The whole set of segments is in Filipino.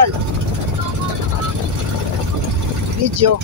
Sal. Video.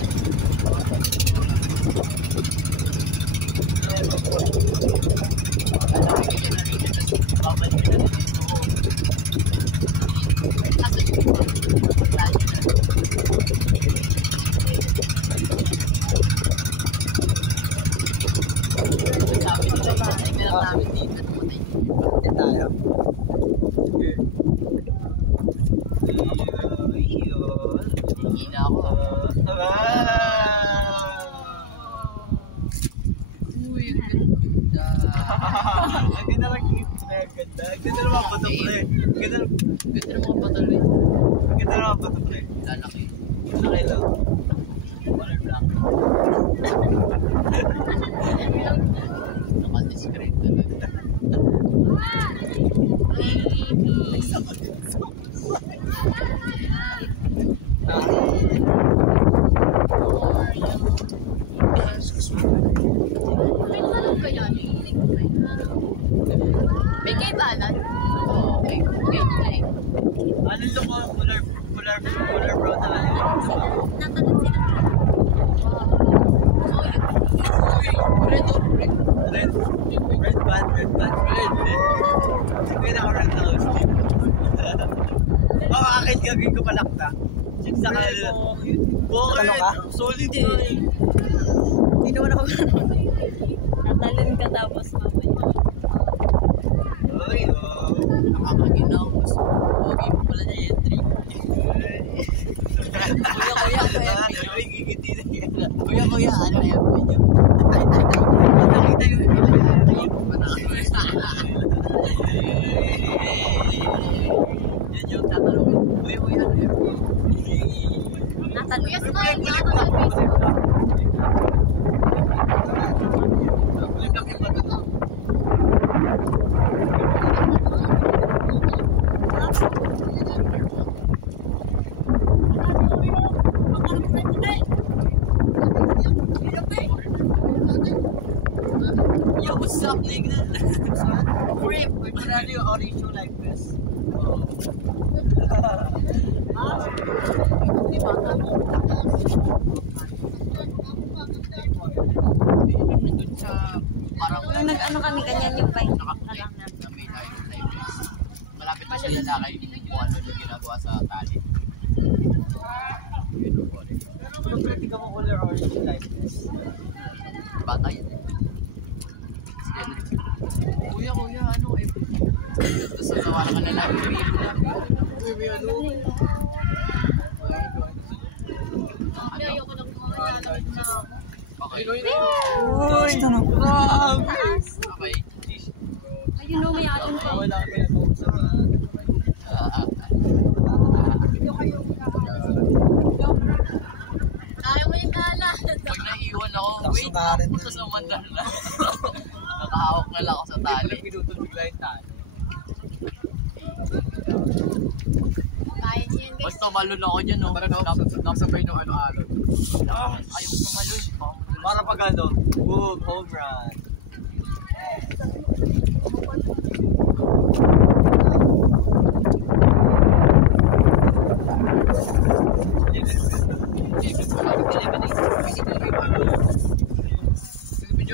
Solid eh. Hindi naman ako natalon ka tapos mamaya. Ay, nakakaginaw. Okay mo pala niya entry. Kuya, ano yan po niyo? Nakita yung yan yung tatanungin. Kuya, ano yan? Natalon ka. Yo, what's up, nigga? Crip, we're trying to audio show like this. Nung nag-ano kami, ganyan yung bike. Malapit na siya lalakay kung ano yung ginagawa sa tali. Anong pwede ka mo color orange like this? Bata yun eh. Kuya, ano eh? Tapos nagawa ka na lang. Uy, ano? Ayoko lang mga Okay. Uy, ito na. Okay. ayun o, may atin pa. Wala ka na sa Kaya mo yung kala. pag naiiwan ako, wait, tapos sa umandar na. Nakahawak na lang ako sa tali. Pinutol bigla yung tali. Kaya niyan guys. Basta malun ako dyan, no? Nakasabay nung ano-alon. Ayaw ko malun. Para pag ano, boom, home run.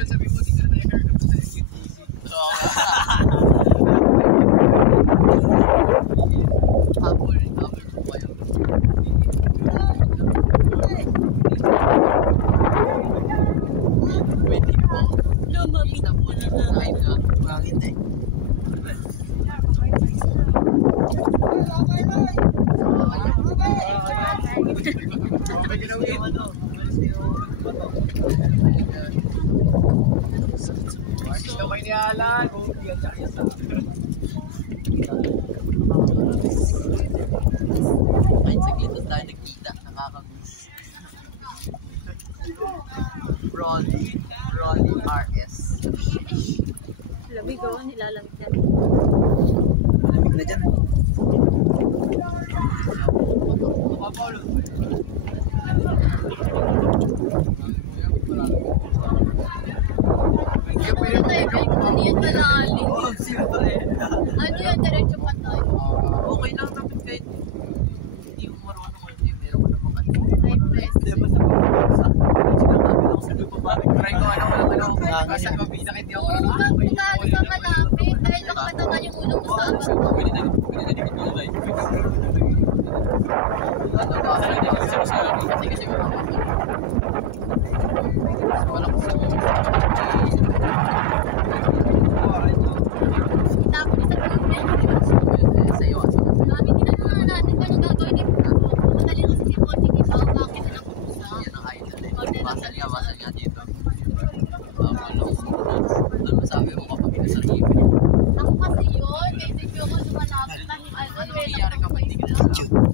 Sabi mo, tingnan na yung haircut sa easy. Habol po kayo. Pwede po. Lumabit. Isa po na tayo na. Bakit eh? Gusto ko inialan. Huwag yan siya sa Tulong ko sa akin. Pwede na dikit mo like. Ano ba? Kasi wala ko sa Tapos sa group sa'yo. hindi na muna natin kung anong gagawin dito. Madali kasi si Paul, hindi pa ako bakit na nakukusa. Yan ang idol eh. Basal nga dito. Ano masabi mo kapag ito sa TV? Ako kasi yun, kaya hindi ko lumalapit kahit ano. Ano nangyayari kapag hindi ka na